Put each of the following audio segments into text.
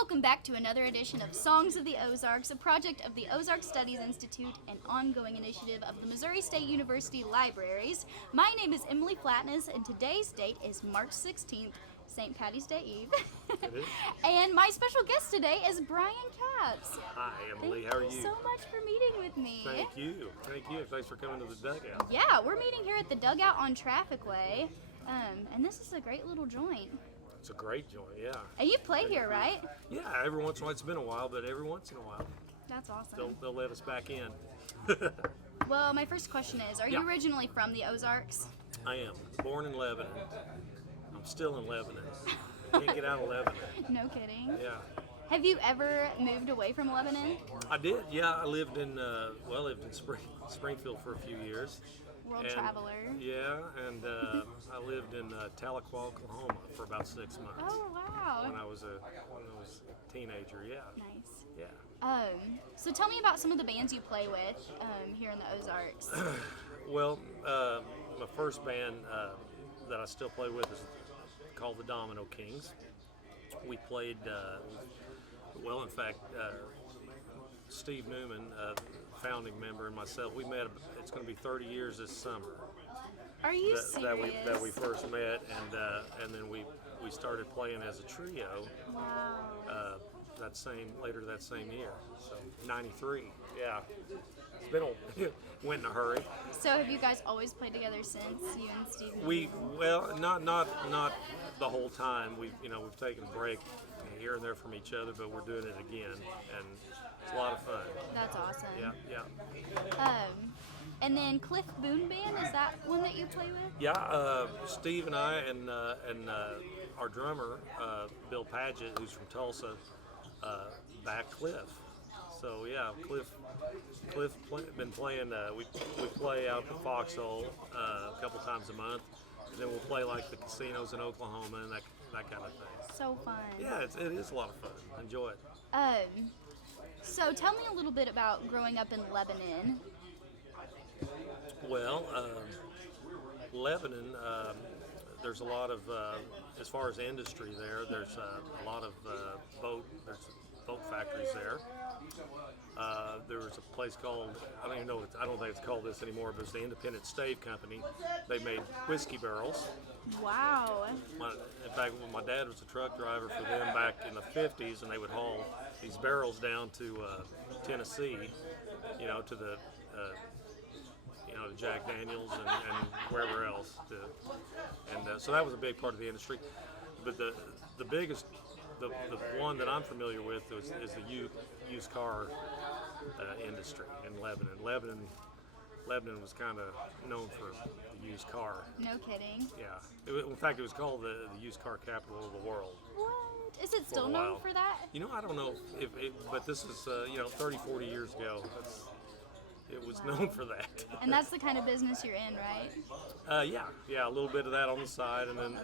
Welcome back to another edition of Songs of the Ozarks, a project of the Ozark Studies Institute, an ongoing initiative of the Missouri State University Libraries. My name is Emalee Flatness, and today's date is March 16th, St. Patty's Day Eve. It is. And my special guest today is Brian Capps. Hi, Emily. How are you? Thank you so much for meeting with me. Thank you. Thank you. Thanks for coming to the Dugout. Yeah, we're meeting here at the Dugout on Traffic Way, and this is a great little joint. It's a great joint, yeah. And you play here, right? Yeah, every once in a while. It's been a while, but every once in a while. That's awesome. They'll let us back in. Well, my first question is, are you originally from the Ozarks? I am. Born in Lebanon. I'm still in Lebanon. Can't get out of Lebanon. No kidding. Yeah. Have you ever moved away from Lebanon? I did, yeah. I lived in, Springfield for a few years. World traveler. Yeah, and I lived in Tahlequah, Oklahoma for about 6 months. Oh, wow. When I was a teenager, yeah. Nice. Yeah. So tell me about some of the bands you play with here in the Ozarks. Well, my first band that I still play with is called the Domino Kings. We played, in fact, Steve Newman, founding member, and myself, we met, it's going to be 30 years this summer. Are you serious? That we first met, and then we started playing as a trio. Wow. Later that same year, so 93. Yeah, it's been went in a hurry. So have you guys always played together since, you and Steve? Not the whole time. We've taken a break here and there from each other, but we're doing it again, and it's a lot of fun. That's awesome. Yeah. And then Cliff Boone Band, is that one that you play with? Yeah, Steve and I and our drummer, Bill Padgett, who's from Tulsa, back Cliff. So yeah, Cliff been playing. We play out the Foxhole a couple times a month, and then we'll play like the casinos in Oklahoma and that kind of thing. So fun. Yeah, it is a lot of fun. Enjoy it. So tell me a little bit about growing up in Lebanon. Well, Lebanon, there's a lot of, as far as industry there's a lot of boat factories there. There was a place called, I don't think it's called this anymore, but it's the Independent Stave Company. They made whiskey barrels. Wow. In fact, when my dad was a truck driver for them back in the 50s, and they would haul these barrels down to Tennessee, to the to Jack Daniels and wherever else. So that was a big part of the industry. But the biggest, the one that I'm familiar with is the used car industry in Lebanon. Lebanon was kind of known for the used car. No kidding. Yeah. In fact, it was called the used car capital of the world. What? Is it still known for that? I don't know but this is 30, 40 years ago. It was known for that. And that's the kind of business you're in, right? Yeah, a little bit of that on the side, and then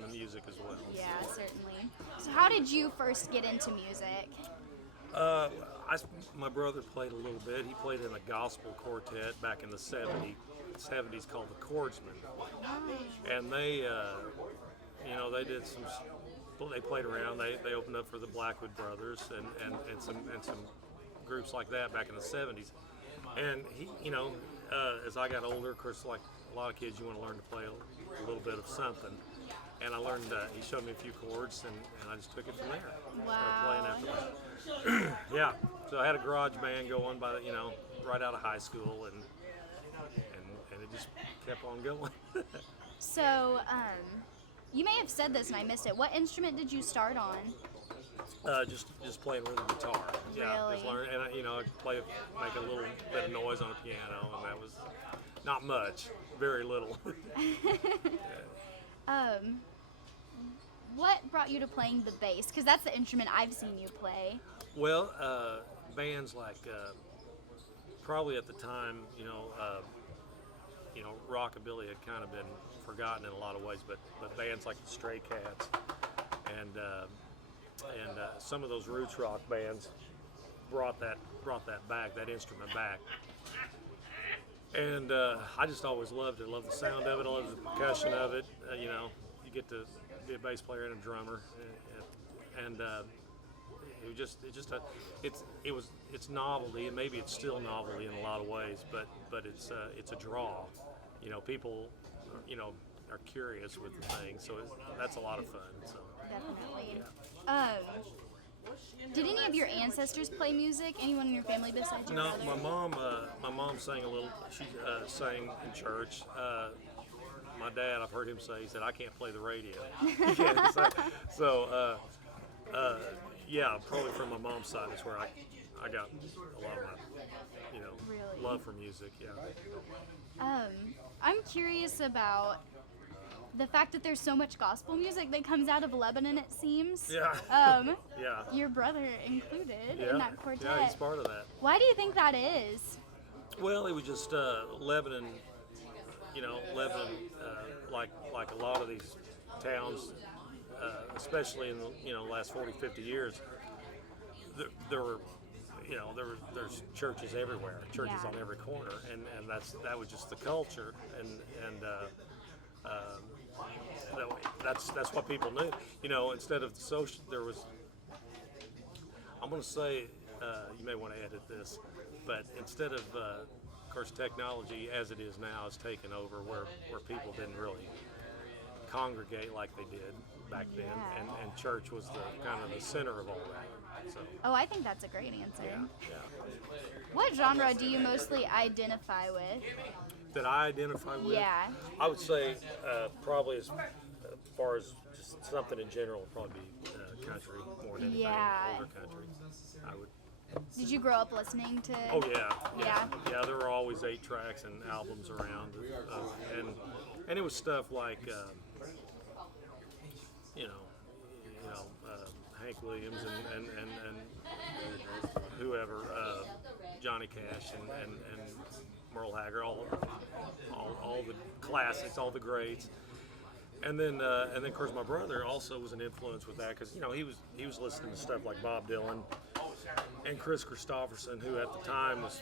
the music as well. Yeah, certainly. So how did you first get into music? My brother played a little bit. He played in a gospel quartet back in the 70s called the Chordsmen. And they did they played around. They opened up for the Blackwood Brothers and some groups like that back in the 70s. And he, as I got older, of course, like a lot of kids, you want to learn to play a little bit of something. And I learned, he showed me a few chords, and I just took it from there. Wow. Started playing after that. Yeah, so I had a garage band going by, right out of high school, and it just kept on going. So, you may have said this and I missed it. What instrument did you start on? Just playing rhythm guitar. Yeah, Really? just learn, and I make a little bit of noise on a piano, and that was not much, very little. What brought you to playing the bass? Because that's the instrument I've seen you play. Well, bands like probably at the time, rockabilly had kind of been forgotten in a lot of ways, but bands like the Stray Cats and some of those roots rock bands brought that back, that instrument back. And I just always loved it. I loved the sound of it. I loved the percussion of it. You get to be a bass player and a drummer, and it's novelty, and maybe it's still novelty in a lot of ways, but it's a draw. You know, people, are curious with the thing, so that's a lot of fun. So Definitely. yeah. Did any of your ancestors play music? Anyone in your family besides your No, brother? my mom sang a little. She sang in church. My dad, I've heard him say, he said, "I can't play the radio." Yeah, yeah, probably from my mom's side is where I got a lot of my, Really? love for music. Yeah. I'm curious about the fact that there's so much gospel music that comes out of Lebanon, it seems. Yeah. Yeah. Your brother included Yeah. in that quartet. Yeah, he's part of that. Why do you think that is? Well, it was just Lebanon. Lebanon, like a lot of these towns, especially in the last 40, 50 years, there were, there's churches everywhere, churches Yeah. on every corner, and that was just the culture, and that's what people knew. Instead of the social, there was. I'm going to say, you may want to edit this, but instead of course, technology as it is now has taken over where people didn't really congregate like they did back then, Yeah. and church was the kind of the center of all that. So Oh, I think that's a great answer. yeah. What genre do you mostly identify with? That I identify with. Yeah. I would say probably as far as just something in general, would probably be country more than anything. Yeah. Older country. I would. Did you grow up listening to? Oh yeah. Yeah. There were always 8 tracks and albums around, and it was stuff like, Hank Williams and whoever, Johnny Cash and Merle Haggard, all the classics, all the greats. And then of course my brother also was an influence with that because he was listening to stuff like Bob Dylan and Chris Christopherson, who at the time was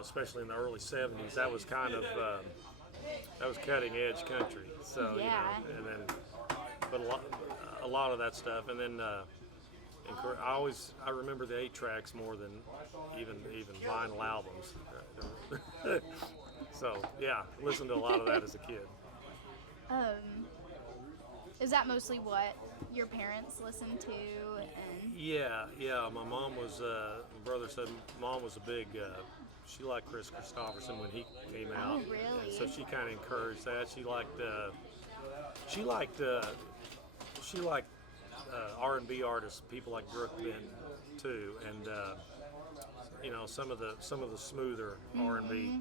especially in the early '70s, that was kind of that was cutting edge country. So Yeah. And then but a lot of that stuff, and then I remember the 8 tracks more than even vinyl albums. So yeah, listened to a lot of that as a kid. Is that mostly what your parents listened to? And Yeah. My mom was. My brother said mom was a big. She liked Chris Christopherson when he came out. Oh, really? And so she kind of encouraged that. She liked. She liked R&B artists, people like Brooke Ben, too, and some of the smoother R&B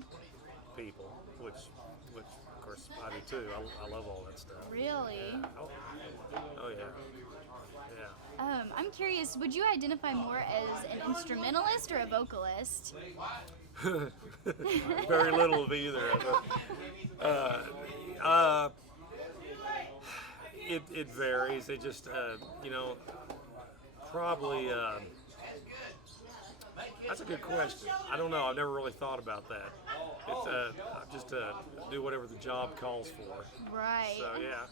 people, which of course I do too. I love all that stuff. really? Yeah. Oh yeah. I'm curious, would you identify more as an instrumentalist or a vocalist? Very little of either. It varies. It just probably. That's a good question. I don't know. I've never really thought about that. It's just do whatever the job calls for. Right. So yeah.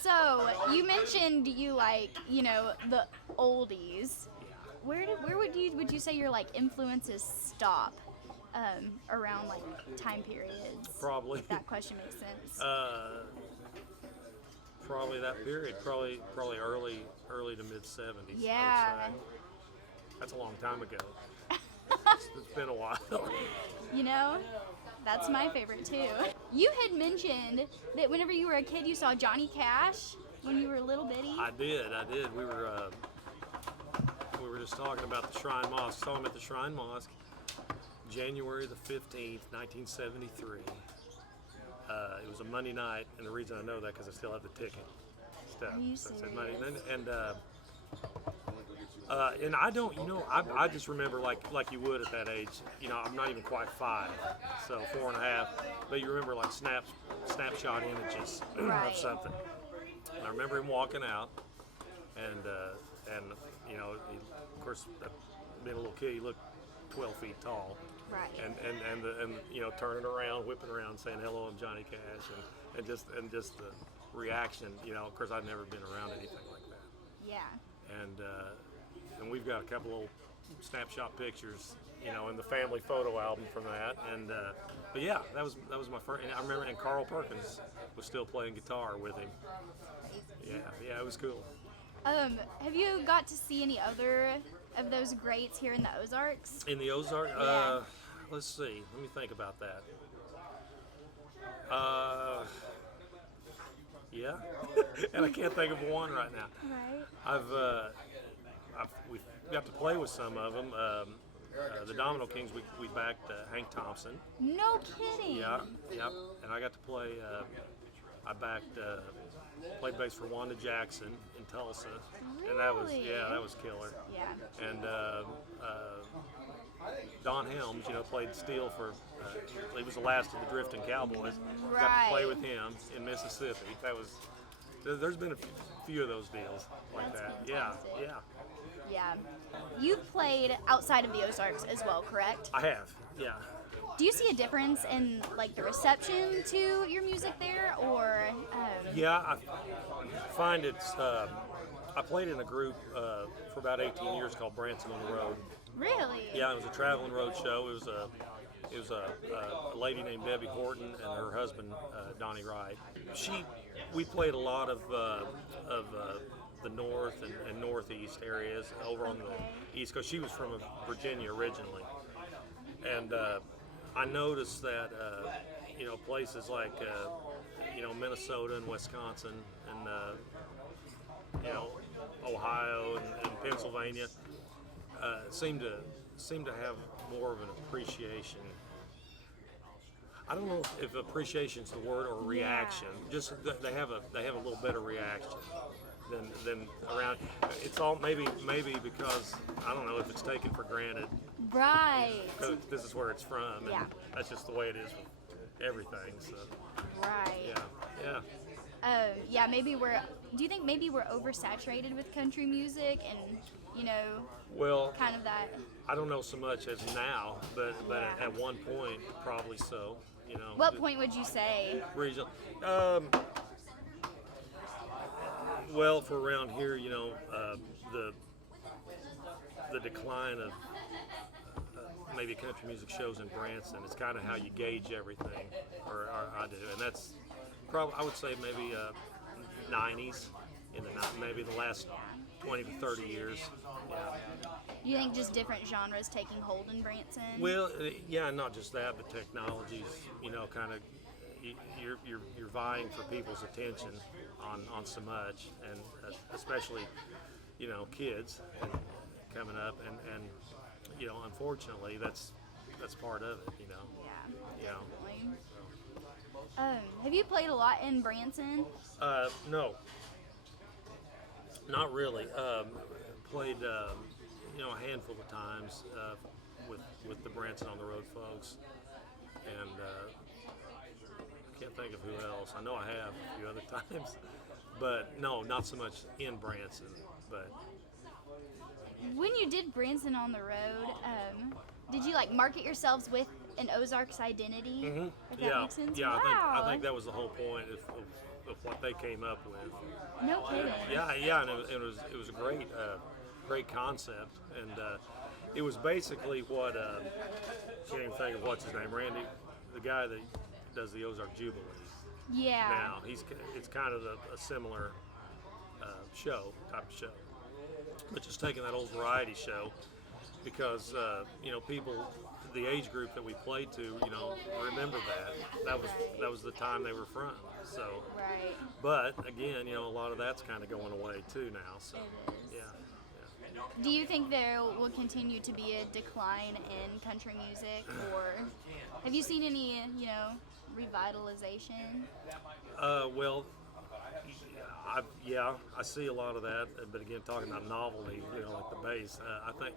So you mentioned you like, the oldies. Where would you say your influences stop around time periods? Probably. If that question makes sense. Probably that period. Probably early to mid '70s. Yeah. I would say. That's a long time ago. It's been a while. That's my favorite too. You had mentioned that whenever you were a kid, you saw Johnny Cash when you were little bitty. I did. We were just talking about the Shrine Mosque. Saw him at the Shrine Mosque, January the 15th, 1973. It was a Monday night, and the reason I know that because I still have the ticket. Stuff. Are you So I said serious? Monday, and I don't, I just remember like you would at that age. I'm not even quite 5, so 4 and a half. But you remember snapshot images Right. of something. And I remember him walking out, and he, of course, being a little kid, he looked 12 feet tall. Right. And you know, turning around, whipping around, saying hello, I'm Johnny Cash, and just the reaction. You know, of course I'd never been around anything like that. Yeah. And we've got a couple of snapshot pictures, you know, in the family photo album from that. And but yeah, that was my first. And I remember, and Carl Perkins was still playing guitar with him. Yeah, it was cool. Have you got to see any other of those greats here in the Ozarks? In the Ozarks, Yeah. Let's see. Let me think about that. Yeah, and I can't think of one right now. Right. We got to play with some of them. The Domino Kings, we backed Hank Thompson. No kidding. Yeah, and I got to play. I backed, played bass for Wanda Jackson in Tulsa, and that was killer. Yeah. And Don Helms, you know, played steel for. He was the last of the Drifting Cowboys. Got to play Right. with him in Mississippi. That was. There's been a few of those deals like That's that. fantastic. Yeah. Yeah. You've played outside of the Ozarks as well, correct? I have. Yeah. Do you see a difference in like the reception to your music there, or? Yeah, I find it's. I played in a group for about 18 years called Branson on the Road. Really? Yeah, it was a traveling road show. It was a lady named Debbie Horton and her husband Donnie Wright. We played a lot of the north and northeast areas over on the east coast. She was from Virginia originally, and I noticed that you know, places like you know, Minnesota and Wisconsin and you know, Ohio and Pennsylvania seem to have more of an appreciation. I don't know if appreciation is the word or reaction. Just they have a little better reaction than around. It's all maybe because I don't know if it's taken for granted. Right. Because this is where it's from, and Yeah. that's just the way it is with everything. So Right. yeah. Yeah, maybe do you think maybe we're oversaturated with country music and, you know, Well, kind of that? I don't know so much as now, but Yeah. at one point probably so. You know. What point would you say? Regional. Well, for around here, you know, the decline of maybe country music shows in Branson is kind of how you gauge everything, or I do, and that's probably, I would say maybe 90s, maybe the last 20 to 30 years. Yeah. You think just different genres taking hold in Branson? Well, yeah, not just that, but technologies, you know, kind of you're vying for people's attention on so much, and especially, you know, kids coming up, and you know, unfortunately, that's part of it, you know. Yeah, Yeah. definitely. Have you played a lot in Branson? No, not really. Played, you know, a handful of times with the Branson on the Road folks, and I can't think of who else. I know I have a few other times, but no, not so much in Branson. But When you did Branson on the Road, did you like market yourselves with an Ozarks identity? If that makes sense? yeah, Wow. I think that was the whole point of what they came up with. No kidding. Yeah, and it was a great concept, and it was basically what can't even think of what's his name, Randy, the guy that does the Ozark Jubilee. Yeah. Now it's kind of a similar type of show, but just taking that old variety show, because you know, people, the age group that we played to, you know, remember that was the time they were from. So, Right. but again, you know, a lot of that's kind of going away too now. So, It is. yeah. Do you think there will continue to be a decline in country music, or have you seen any, you know, revitalization? Well, I see a lot of that, but again, talking about novelty, you know, like the bass, I think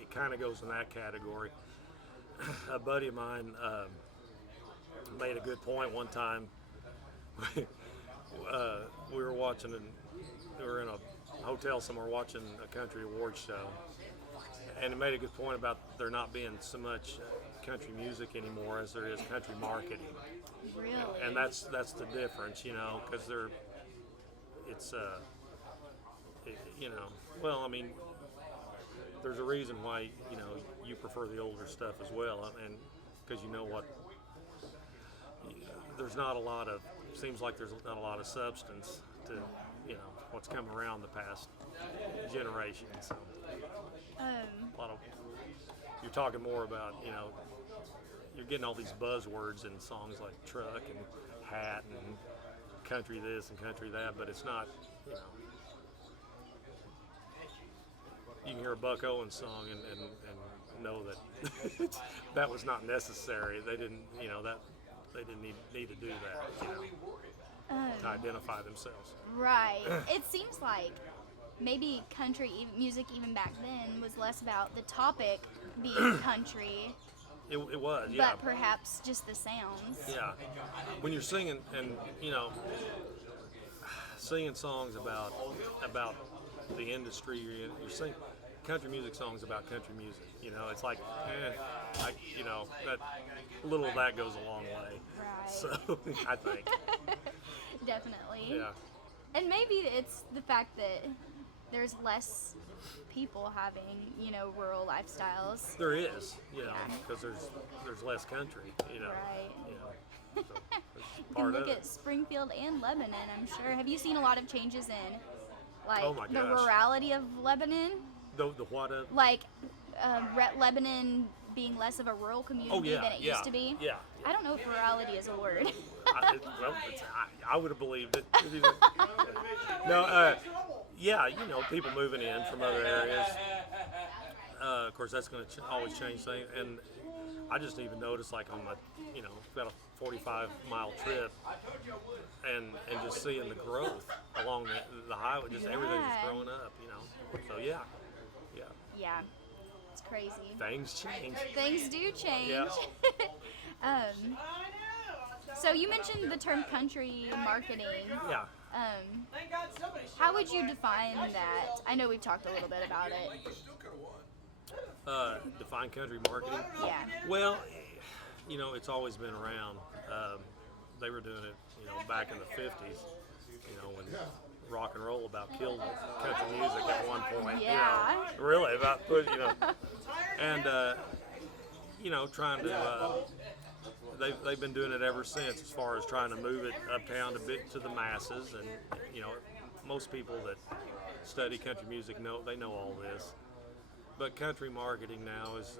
it kind of goes in that category. A buddy of mine made a good point one time. We were in a hotel somewhere watching a country awards show, and he made a good point about there not being so much country music anymore as there is country marketing, Really? and that's the difference, because well, I mean, there's a reason why you prefer the older stuff as well, and because there's not a lot of seems like there's not a lot of substance to what's come around the past generation. So a lot of you're talking more about you're getting all these buzzwords in songs like truck and hat and country this and country that, but it's not you can hear a Buck Owens song and know that that was not necessary. They didn't they didn't need to do that to identify themselves. Right. It seems like maybe country music even back then was less about the topic being country. It was, yeah. But perhaps just the sounds. Yeah. When you're singing and singing songs about the industry you're singing country music songs about country music. It's like that little of that goes a long way. Right. So I think. Definitely. Yeah. And maybe it's the fact that there's less people having, rural lifestyles. There is, because there's less country, Right. So You can look at Springfield and Lebanon, I'm sure. Have you seen a lot of changes in, Oh my the gosh. rurality of Lebanon? The what of? Like, Lebanon being less of a rural community than it used to be? Yeah. I don't know if rurality is a word. I would have believed it. No, people moving in from other areas. Of course, that's going to always change things. And I just even noticed, like on my, about a 45-mile trip, and just seeing the growth along the highway, just everything's just growing up, So yeah. Yeah, it's crazy. Things change. Things do change. Yeah. So you mentioned the term country marketing. Yeah. How would you define that? I know we've talked a little bit about it. Define country marketing? Yeah. Well, it's always been around. They were doing it, back in the 50s, when rock and roll about killed country music at one point. Yeah. Really about put, and trying to. They've been doing it ever since, as far as trying to move it uptown to the masses, and most people that study country music know all this. But country marketing now is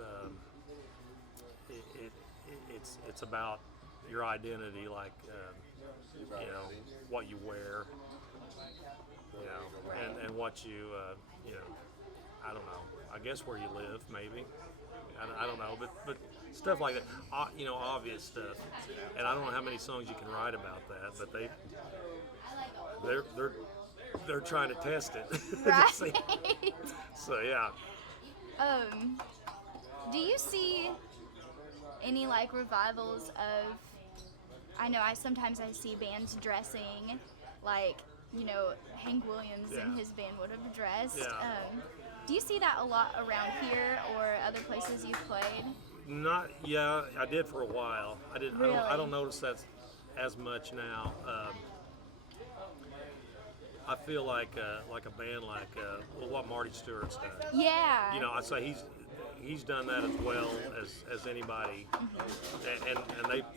it's about your identity, like what you wear, and what you I don't know. I guess where you live, maybe. I don't know, but stuff like that. Obvious stuff. And I don't know how many songs you can write about that, but they're trying to test it. Right. So yeah. Do you see any revivals of? I know sometimes I see bands dressing like Hank Williams and his band would have dressed. Yeah. Do you see that a lot around here or other places you've played? Not, yeah, I did for a while. I didn't. Really? I don't notice that as much now. I feel like a band like what Marty Stewart's done. Yeah. I'd say he's done that as well as anybody, and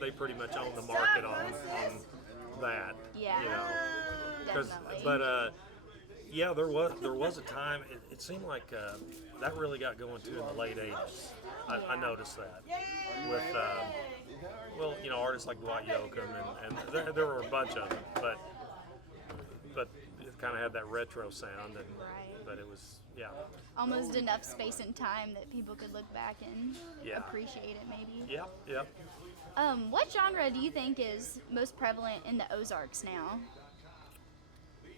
they pretty much own the market on that. Yeah. Definitely. But yeah, there was a time. It seemed like that really got going too in the late '80s. I noticed that with artists like Dwight Yoakam, and there were a bunch of them, but it kind of had that retro sound, and but it was almost enough space and time that people could look back and appreciate it, maybe. Yep. What genre do you think is most prevalent in the Ozarks now?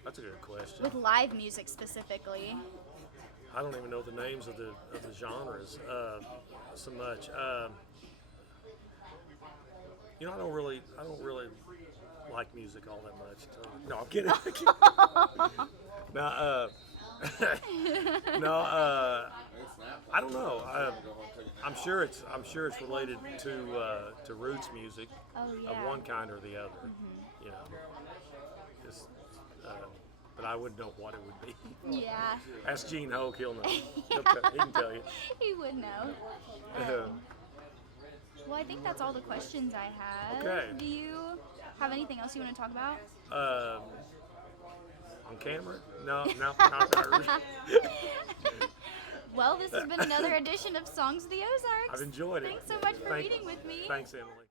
That's a good question. With live music specifically. I don't even know the names of the genres so much. I don't really like music all that much. No, I'm kidding. I don't know. I'm sure it's related to roots music Oh yeah. of one kind or the other. You know, just, but I wouldn't know what it would be. Yeah. Ask Gene Hoke, he'll know. He can tell you. He would know. Well, I think that's all the questions I had. Okay. Do you have anything else you want to talk about? On camera? No, not hers. Well, this has been another edition of Songs of the Ozarks. I've enjoyed it. Thanks so much for reading with me. Thanks, Emily.